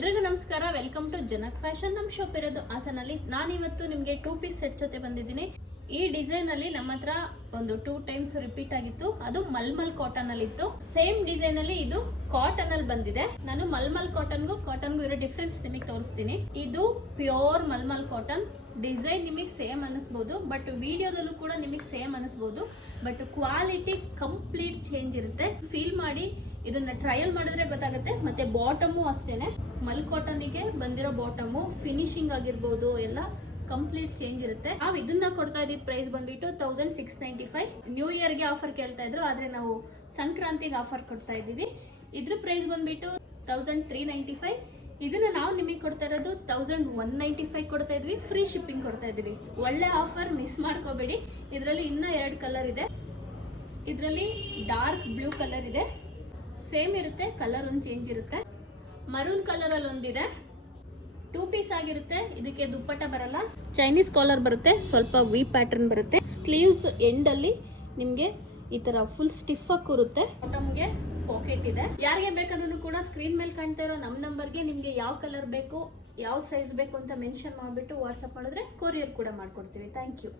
ಎಲ್ರಿಗೂ ನಮಸ್ಕಾರ, welcome to ಜನಕ್ ಫ್ಯಾಷನ್. ನಮ್ಮ ಶಾಪ್ ಇರೋದು ಹಾಸನಲ್ಲಿ. ನಾನಿವತ್ತು ನಿಮಗೆ 2 ಪೀಸ್ ಸೆಟ್ ಜೊತೆ ಬಂದಿದ್ದೀನಿ. ಈ ಡಿಸೈನ್ ಅಲ್ಲಿ ನಮ್ಮ ಹತ್ರ ಒಂದು 2 ಟೈಮ್ಸ್ ರಿಪೀಟ್ ಆಗಿತ್ತು. ಅದು ಮಲ್ಮಲ್ ಕಾಟನ್ ಅಲ್ಲಿ ಇತ್ತು. ಸೇಮ್ ಡಿಸೈನ್ ಅಲ್ಲಿ ಇದು ಕಾಟನ್ ಅಲ್ಲಿ ಬಂದಿದೆ. ನಾನು ಮಲ್ಮಲ್ ಕಾಟನ್ಗೂ ಇರೋ ಡಿಫ್ರೆನ್ಸ್ ನಿಮಗೆ ತೋರಿಸ್ತೀನಿ. ಇದು ಪ್ಯೂರ್ ಮಲ್ಮಲ್ ಕಾಟನ್. ಡಿಸೈನ್ ನಿಮಗೆ ಸೇಮ್ ಅನಿಸ್ಬೋದು, ಬಟ್ ವಿಡಿಯೋದಲ್ಲೂ ಕೂಡ ನಿಮಗೆ ಸೇಮ್ ಅನಿಸ್ಬೋದು, ಬಟ್ ಕ್ವಾಲಿಟಿ ಕಂಪ್ಲೀಟ್ ಚೇಂಜ್ ಇರುತ್ತೆ. ಫೀಲ್ ಮಾಡಿ ಇದನ್ನ ಟ್ರಯಲ್ ಮಾಡಿದ್ರೆ ಗೊತ್ತಾಗುತ್ತೆ. ಮತ್ತೆ ಬಾಟಮು ಅಷ್ಟೇನೆ, ಮಲ್ ಕಾಟನ್ಗೆ ಬಂದಿರೋ ಬಾಟಮು ಫಿನಿಶಿಂಗ್ ಆಗಿರ್ಬೋದು ಎಲ್ಲ ಕಂಪ್ಲೀಟ್ ಚೇಂಜ್ ಇರುತ್ತೆ. ನಾವು ಇದನ್ನ ಕೊಡ್ತಾ ಇದ್ದಿದ್ ಪ್ರೈಸ್ ಬಂದ್ಬಿಟ್ಟು 1695. ನ್ಯೂ ಇಯರ್ ಗೆ ಆಫರ್ ಕೇಳ್ತಾ ಇದ್ರು, ಆದ್ರೆ ನಾವು ಸಂಕ್ರಾಂತಿಗೆ ಆಫರ್ ಕೊಡ್ತಾ ಇದೀವಿ. ಇದ್ರ ಪ್ರೈಸ್ ಬಂದ್ಬಿಟ್ಟು 1395. ಇದನ್ನ ನಾವು ನಿಮಗೆ ಕೊಡ್ತಾ ಇರೋದು 1195 ಕೊಡ್ತಾ ಇದ್ವಿ. ಫ್ರೀ ಶಿಪ್ಪಿಂಗ್ ಕೊಡ್ತಾ ಇದೀವಿ. ಒಳ್ಳೆ ಆಫರ್, ಮಿಸ್ ಮಾಡ್ಕೋಬೇಡಿ. ಇದರಲ್ಲಿ ಇನ್ನ 2 ಕಲರ್ ಇದೆ. ಇದರಲ್ಲಿ ಡಾರ್ಕ್ ಬ್ಲೂ ಕಲರ್ ಇದೆ, ಸೇಮ್ ಇರುತ್ತೆ, ಕಲರ್ ಒಂದು ಚೇಂಜ್ ಇರುತ್ತೆ. ಮರೂನ್ ಕಲರ್ ಅಲ್ಲಿ ಒಂದಿದೆ, 2 ಪೀಸ್ ಆಗಿರುತ್ತೆ. ಇದಕ್ಕೆ ದುಪ್ಪಟ್ಟ ಬರಲ್ಲ, ಚೈನೀಸ್ ಕಾಲರ್ ಬರುತ್ತೆ, ಸ್ವಲ್ಪ ವಿ ಪ್ಯಾಟರ್ನ್ ಬರುತ್ತೆ. ಸ್ಲೀವ್ಸ್ ಎಂಡ್ ಅಲ್ಲಿ ನಿಮ್ಗೆ ಈ ತರ ಫುಲ್ ಸ್ಟಿಫ್ ಆಗಿ ಕೂರುತ್ತೆ. ಬಾಟಮ್ಗೆ ಪಾಕೆಟ್ ಇದೆ. ಯಾರಿಗೆ ಬೇಕಾದ್ರೂ ಕೂಡ ಸ್ಕ್ರೀನ್ ಮೇಲೆ ಕಾಣ್ತಾ ಇರೋ ನಮ್ಮ ನಂಬರ್ಗೆ ನಿಮ್ಗೆ ಯಾವ ಕಲರ್ ಬೇಕು, ಯಾವ ಸೈಜ್ ಬೇಕು ಅಂತ ಮೆನ್ಷನ್ ಮಾಡ್ಬಿಟ್ಟು ವಾಟ್ಸ್ಆಪ್ ಮಾಡಿದ್ರೆ ಕೊರಿಯರ್ ಕೂಡ ಮಾಡ್ಕೊಡ್ತೀವಿ. Thank you.